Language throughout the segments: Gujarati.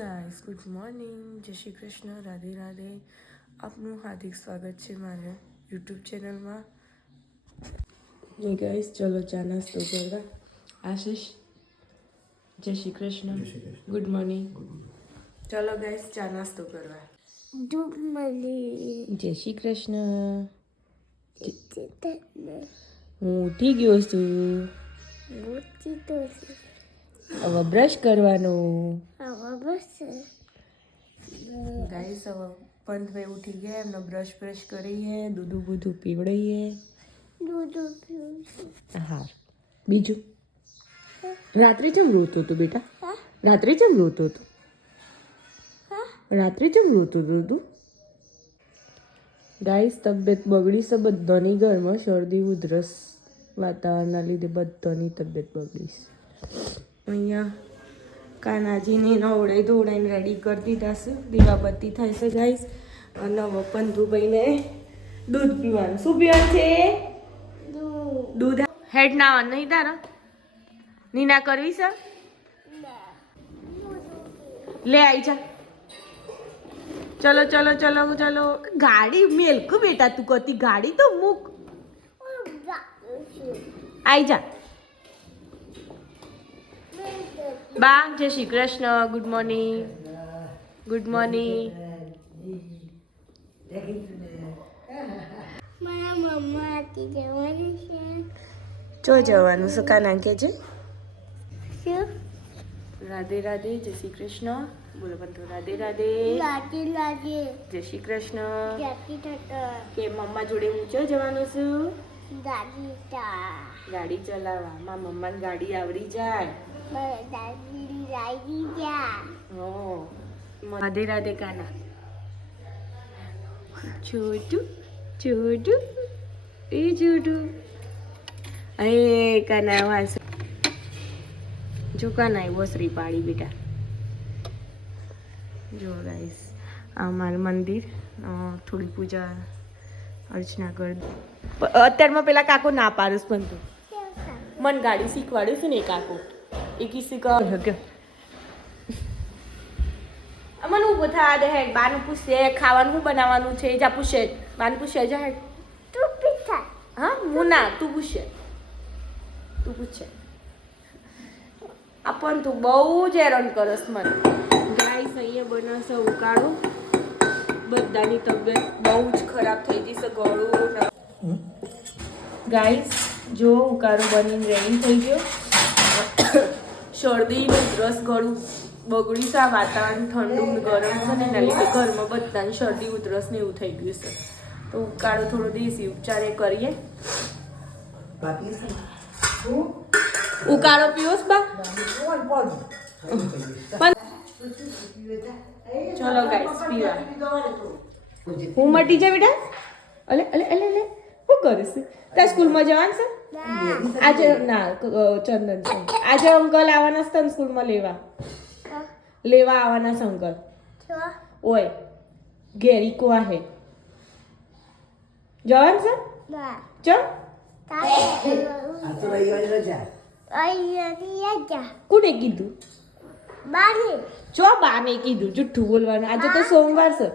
ગાઈસ, ગુડ મોર્નિંગ, જય શ્રી કૃષ્ણ, રાધે રાધે. આપનું હાર્દિક સ્વાગત છે મારા યુટ્યુબ ચેનલમાં. ગાઈસ, ચલો ચા નાસ્તો કરવા. આશીષ, જય શ્રી કૃષ્ણ, ગુડ મોર્નિંગ. ચલો ગાઈસ, ચા નાસ્તો કરવા. Good morning. જય શ્રી કૃષ્ણ. હું ઉઠી ગયો છું. હવે બ્રશ કરવાનું. ગાઈસ, હવે પંથભાઈ ઉઠી ગયા, એમને બ્રશ કરીએ, દૂધું બૂધું પીવડાવીએ. હા, બીજું રાત્રે જેમ રોતો હતો બેટા? રાત્રે જેમ રોતો હતો? રાત્રે જેમ રોતો હતો તું? ગાઈસ, તબિયત બગડી છે બધાની ઘરમાં. શરદી ઉધરસ વાતાવરણના લીધે બધાની તબિયત બગડી છે. અહીંયા કાનાજીને નવડાઈ ધોવડાઈને રેડી કરી દીધા છે. દીવાબત્તી થાય છે ગાઈસ. અને હવે પંથુભાઈને દૂધ પીવાનું. શું પીવાનું છે? દૂધ. હેડ ના નહીં તારા નીના કરવી છે? લે આવી જા. ચલો ચલો ચલો ચલો. ગાડી મેલક બેટા, તું કતી ગાડી તો મૂક. આવી જા. બા, જય Shri Krishna, good morning. Good morning. મારા મમ્મા આતી જવાનું છે. ચો જવાનું છે કાના કે છે? શું? રાધે રાધે, જય શ્રી કૃષ્ણ. બોલો બંધુ, રાધે રાધે, લાગે જય શ્રી કૃષ્ણ. જાતી થતા કે મમ્મા જોડે હું ચો જવાનું છું? દાદી તા ગાડી ચલાવવા. માં મમ્માને ગાડી આવડી જાય. દાદી લાગી ગયા. હો, રાધે રાધે કાના. છોટું છોટું એ છોટું. અરે કાના વાસ જો કાના એ વસરી પાડી બેટા. જો ગાઈસ, આ મારું મંદિર. થોડી પૂજા અર્ચના કર. અત્યારમાં પેલા કાકો ના પાડુસ પણ તું મન ગાડી શીખવાડ્યું છે ને એ કાકો એ કી શીખવા મને ઊભું થવા દે. હેડ બાનું પૂછે ખાવાનું શું બનાવવાનું છે. જા પૂછે બાનું પૂછે. જા હેડ. તું પીઠા. હા, હું ના, તું પૂછે. તું પૂછે. આ પણ તું બહુ જ હેરાન કરસ મને. ગાઈસ, અહીંયા બનાવશે ઉકાળો. બધાની તબિયત બહુ જ ખરાબ થઈ ગઈ છે. ગળું ગાઈસ, જો ઉકાળો બનીને રેડી થઈ ગયો. શરદીનું રસ ગળું બગડી છે. આ વાતાવરણ ઠંડુ ગરમ છે ને એના લીધે ઘરમાં બધાની શરદી ઉધરસ ને એવું થઈ ગયું છે. તો ઉકાળો થોડો દેશી ઉપચાર એ કરીએ. ઉકાળો પીવો છે બા? ચલો ગાઈસ, પીવા. હું મટી જાય બેટા. અલે અલે અલે અલે શું કરીશ? તાર સ્કૂલમાં જવાનું છે આજે? ના, ચંદન છે આજે. અંકલ આવવાના છે તને સ્કૂલમાં લેવા આવવાના છે અંકલ. ઓય ઘેરી કોા હે જવાનું છે? ચલ. કોને કીધું? ચો બાને કીધું. જુઠ્ઠું બોલવાનું. આજે તો સોમવાર છે.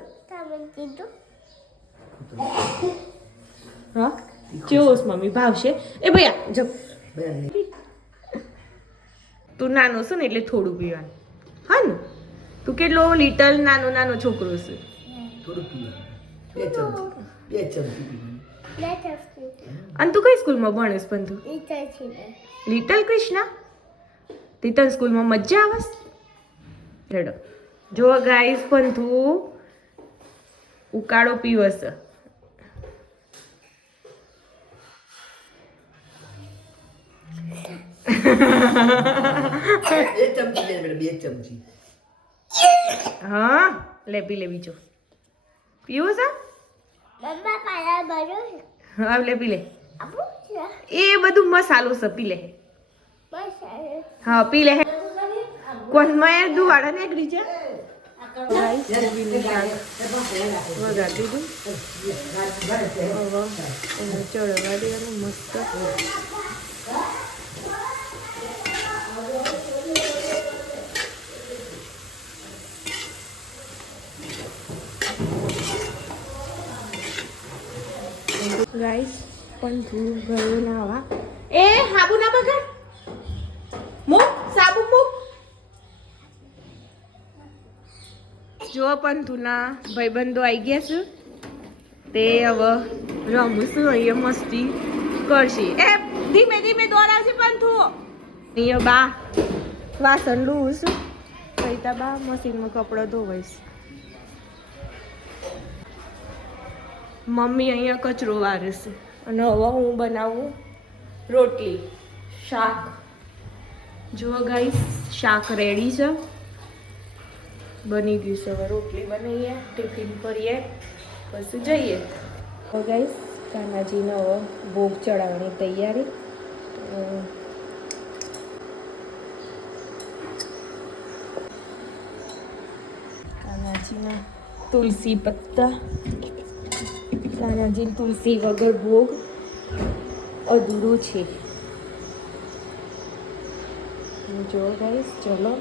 હા, કેવું મમ્મી ભાવશે? એ ભૈયા જપ. તું નાનો છે ને એટલે થોડું પીવાનું. હા ને, તું કેટલો લિટલ નાનો નાનો છોકરો છે. અને તું કઈ સ્કૂલમાં ભણેશ? પણ તું લિટલ કૃષ્ણા. તે તને સ્કૂલમાં મજા આવસ? હેડો. જો ગાઈસ, પણ તું ઉકાળો પીવસ. હા, લે પી લે. બીજો પીવો છે? હા, લે પી લે. એ બધું મસાલો છે, પી લે. હા, પી લે. કોણ માં દુવાડા નીકળી છે? વઘાર દીધું. ચડવા દેવાનું મસ્ત. ગાઈસ પણ થોડું ગયું ના આવા એ સાબુ ના બગાડ મૂક સાબુ મૂક જો પણ તું ના ભાઈબંધો આવી ગયા છે તે હવે રમશું અહીંયા મસ્તી કરશે એ ધીમે ધીમે દોરાવશે પણ તું અહીંયા બા વાસણ લૂસ સહિતા બા મશીનમાં કપડાં ધોવાઈશ મમ્મી અહીંયા કચરો વારે છે અને હવે હું બનાવું રોટલી શાક જુઓ ગાઈસ શાક રેડી છે બની ગયું છે હવે રોટલી બનાવીએ ટિફિન કરીએ પછી જઈએ હવે ગાઈસ કાનાજીને હવે ભોગ ચડાવવાની તૈયારી કાનાજીના તુલસી પત્તા કાનાજી તુલસી વગર ભોગ અધૂરો છે જો ગાઈસ ચલો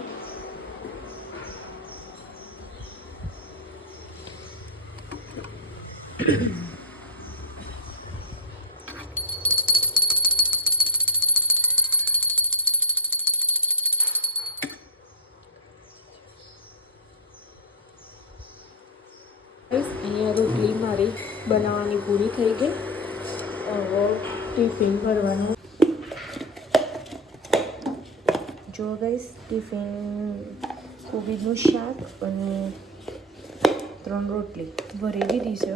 અહીંયા રોટલી મારી બનાવવાની પૂરી થઈ ગઈ હવે ટિફિન ભરવાનું જો ગઈશ ટિફિન કોબીજનું શાક અને 3 રોટલી ભરી દીધી છે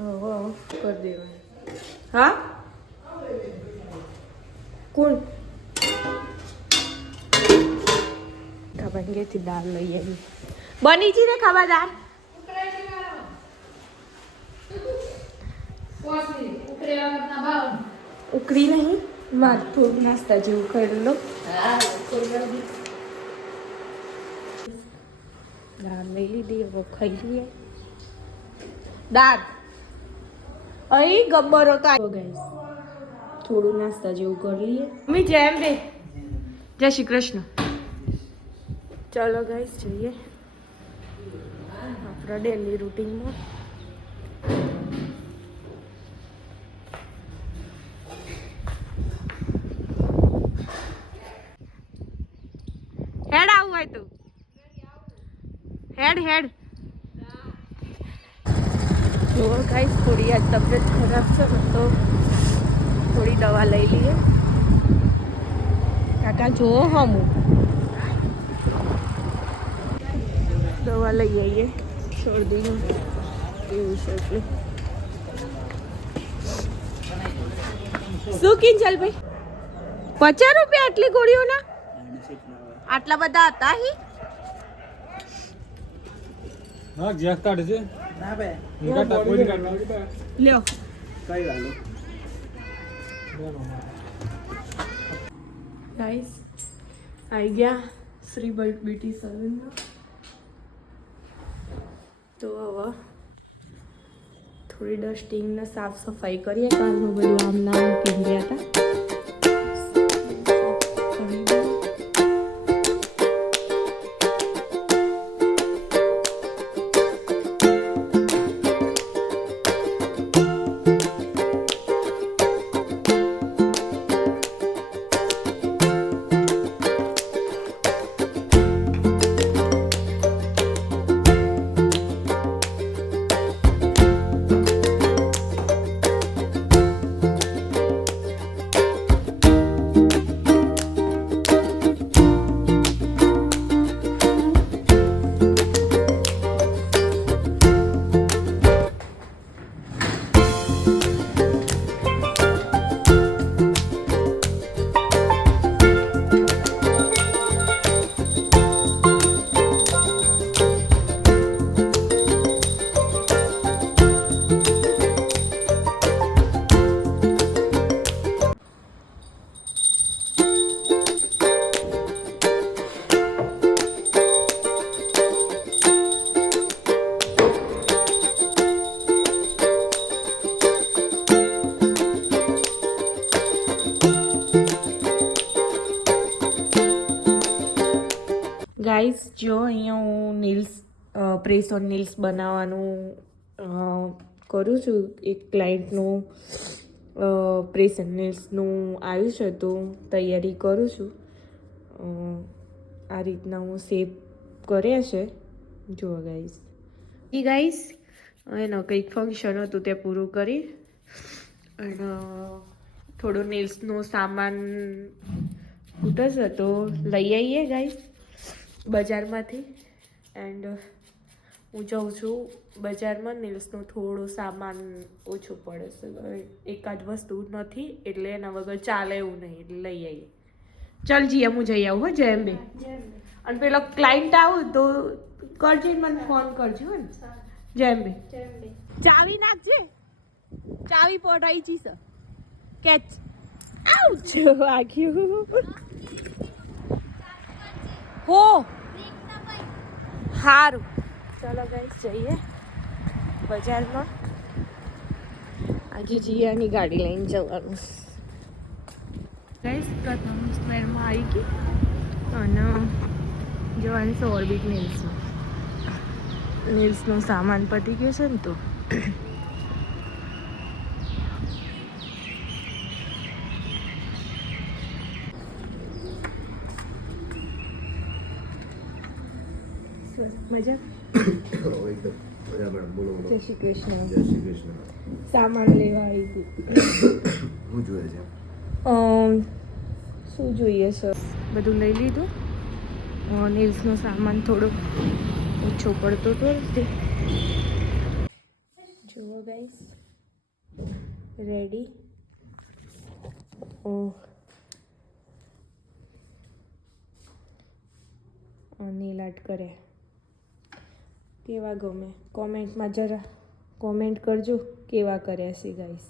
હવે કરી દેવાની હા કોણ ખાવાંગેથી દાળ લઈ આવી બની છે ને ખાવા દાળ ઉકળી નહીં માર થોડું નાસ્તા જેવું કરી લો દાળ લઈ લીધી હવે ખાઈ લઈએ દાળ અહીં ગબ્બરો તો ગાઈસ થોડું નાસ્તા જેવું કરી લઈએ મમ્મી જય અંબે જય શ્રી કૃષ્ણ ચાલો ગાઈસ જઈએ આપણા ડેલી રૂટીનમાં હેડ આવું હોય તું હેડ હેડ જો ગાઈસ થોડી આજ તબિયત ખરાબ છે ને તો થોડી દવા લઈ લઈએ કાકા જો હમું દવા લઈ આવીએ શરદીનું એવું છે એટલે શું કિંજલ ભાઈ 50 રૂપિયા આટલી ગોળીઓના આટલા બધા હતા હી હા જ્યાં કાઢે છે ના બે નિકાટા કોઈ કાઢ લ્યો કઈ ગાલો ગાઈસ આવી ગયા શ્રી બ્યુટી સલૂનમાં તો હવે થોડી ડસ્ટિંગ ને સાફ સફાઈ કરીએ કાલનું બધું આમ નામ મૂકી ગયા હતા ગાઈસ જો અહીંયા હું નીલ્સ પ્રેસ ઓન નીલ્સ બનાવવાનું કરું છું. એક ક્લાયન્ટનું પ્રેસ એન્ડ નેલ્સનું આવ્યું છે તો તૈયારી કરું છું. આ રીતના હું શેપ કર્યા છે જુઓ ગાઈસ. એ ગાઈસ એનો કંઈક ફંક્શન હતું તે પૂરું કરી અને થોડો નેલ્સનો સામાન ખૂટશે તો લઈ આવીએ ગાઈસ બજારમાંથી. એન્ડ હું જાઉં છું બજારમાં. નેલ્સનો થોડો સામાન ઓછો પડે છે, એકાદ વસ્તુ નથી એટલે એના વગર ચાલે એવું નહીં એટલે લઈ આવીએ. ચાલ જીયા હું જઈ આવું હો જેમ બે. અને પેલો ક્લાયન્ટ આવું તો કરજે મને ફોન કરજો હો ને જેમ બે. ચાવી નાખજે, ચાવી પડાઈ છી સર કેચ. આઉચ વાગ્યું હો. સારું ચાલો ગાઈસ જઈએ બજારમાં. આજે જીયાની ગાડી લઈને જવાનું. ગાઈસ પ્રથમ સ્ક્વેરમાં આવી ગઈ અને જવાની છે ઓર્બિટ નેલ્સનો સામાન પતી ગયો છે ને તો મજા. એકદમ બરાબર. બોલો બોલો. જય શ્રી કૃષ્ણ. જય શ્રી કૃષ્ણ. સામાન લેવા આવી હતી. શું જોઈએ છે? શું જોઈએ સર? બધું લઈ લીધું. નેલ્સનો સામાન થોડો ઓછો પડતો હતો તે જુઓ ગાઈસ. રેડી. નેલ આર્ટ કર્યા કેવા ગમે કોમેન્ટમાં જરા કોમેન્ટ કરજો કેવા કર્યા છે ગાઈસ.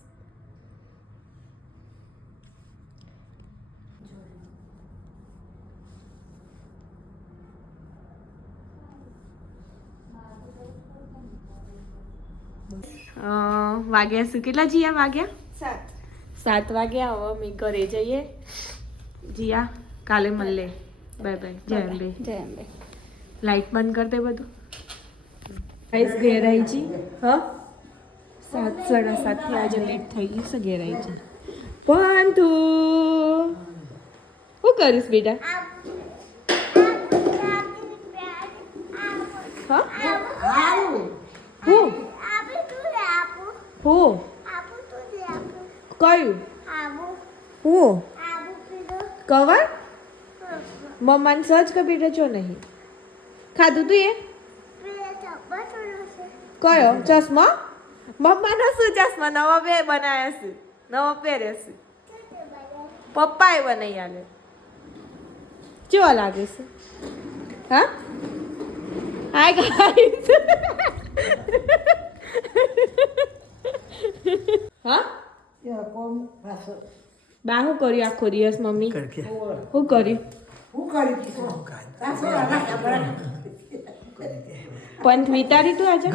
વાગ્યા શું કેટલા જીયા વાગ્યા? 7 વાગ્યા. હવે અમે ઘરે જઈએ. જીયા કાલે મળે. Bye bye. જય અંબે. જય અંબે. લાઈટ બંધ કરી દે બધું. ગાઈસ ઘેર આવી છી. હા 7 સાડા 7 થી આજે લેટ થઈ ગઈ છે. ઘેર આવી છી. પણ તું શું કરીશ બેટા? હા હું હું કયું હું કવર મમ્માને સજ કે બેટા જો નહીં ખાધું તું એ કયો ચશ્મા? મમ્માનો શું ચશ્મા? નવા બે બનાવ્યા છે, નવા પહેરે છે. પપ્પાએ બનાવી આલે. કેવા લાગે છે? હા હાય ગાઈસ. હા બા શું કર્યું આખો દિવસ? મમ્મી શું કર્યું? પંથ વિતારી તું આજે?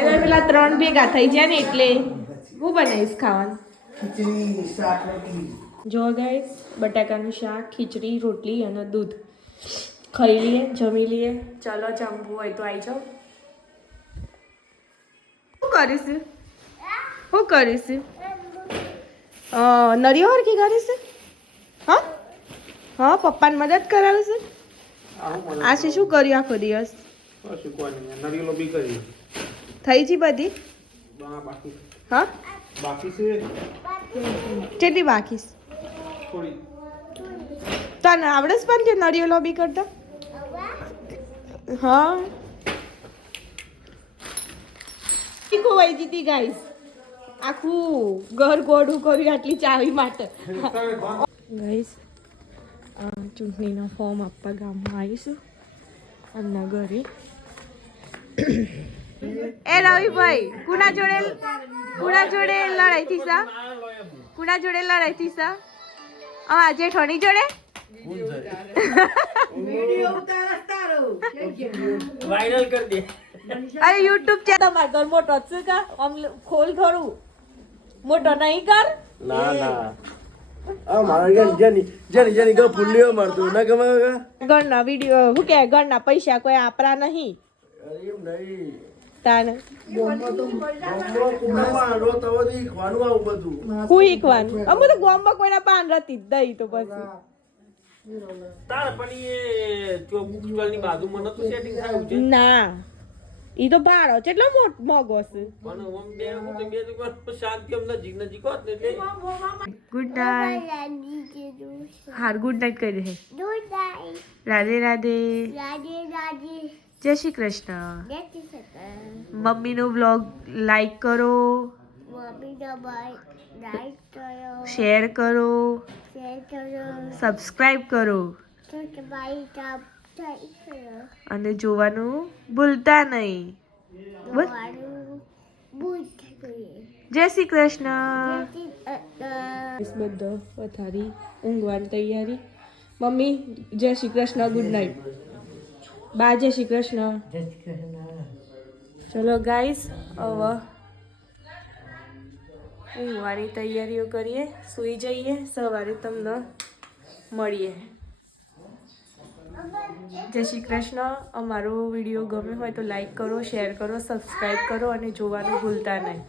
એના પેલા 3 ભેગા થઈ જાય ને એટલે હું બનાવીશ ખાવાનું. જો ગાઈસ બટાકાનું શાક, ખીચડી, રોટલી અને દૂધ ખાઈ લઈએ, જમી લઈએ. ચાલો જમવું હોય તો આવી જાઓ. શું કરીશ? શું કરીશ? નરિયો હરખી કરીશ? હા હા પપ્પાને મદદ કરાવીશ. આજે શું કર્યું આખો દિવસ? થઈ જી બધી? હા કેટલી બાકી? તને આવડે જ પણ કે નરિયો લોબી કરતા? હા ખોવાઈ જીતી ગાઈસ. આખું ઘર ગોળું કર્યું આટલી ચાવી માટે. ગાઈસ ચૂંટણીના ફોર્મ આપવા ગામમાં આવીશું અમના ઘરે. એ રવિભાઈ કુના જોડે લડાઈ થી સા? કુના જોડે લડાઈ થી સા? આ જેઠોની જોડે? વાયરલ કર દે. અરે યુટ્યુબ ચેનલ તમાર ઘર મોટો છે કા? આમ ખોલ થોડું મોટો નહીં કર. ના ના આ મારા જેની ગો ફૂલ્યો મારતું ના ગમે ઘરના વિડિયો હું કે ઘરના પૈસા કોઈ આપરા નહીં. અરે એમ નહીં. તાન કુંડામાં રોત અવધી ખવાનું આવું બધું. હું શીખવાનું અમે તો ગામમાં કોઈના પાન રતી જ દઈ તો પછી તાર પણ એ ચોબુક ની બાજુમાં નતું સેટિંગ થયું છે ના ઈ તો ભાડો કેટલો મોગો છે પણ ઓમ બે હું તો બે દુકાન શાંતિ એમ નજીક હોત ને એટલે ગુડ નાઇટ રાની કે દૂધ હાર ગુડ નાઇટ કરી દે દૂધ આઈ રાધે રાધે રાધે રાધે જય શ્રી કૃષ્ણ દેખી શકે મમ્મીનો વ્લોગ લાઈક કરો મમ્મી દબાઈ લાઈક કરો શેર કરો શેર કરો સબસ્ક્રાઇબ કરો તો દબાઈ ટાપ ટાઈ કરો અને જોવાનું ભૂલતા નહીં બોલ દોવાનું બૂટ કરીએ જય શ્રી કૃષ્ણ દેખી બધો પથારી ઊંઘવાની તૈયારી મમ્મી જય શ્રી કૃષ્ણ ગુડ નાઇટ બા જય શ્રી કૃષ્ણ ચલો ગાઈસ હવે ઊંઘવાની તૈયારીઓ કરીએ સૂઈ જઈએ સવારે તમને મળીએ જય શ્રી કૃષ્ણ અમારો વિડીયો ગમે હોય તો લાઈક કરો શેર કરો સબસ્ક્રાઈબ કરો અને જોવાનું ભૂલતા નહીં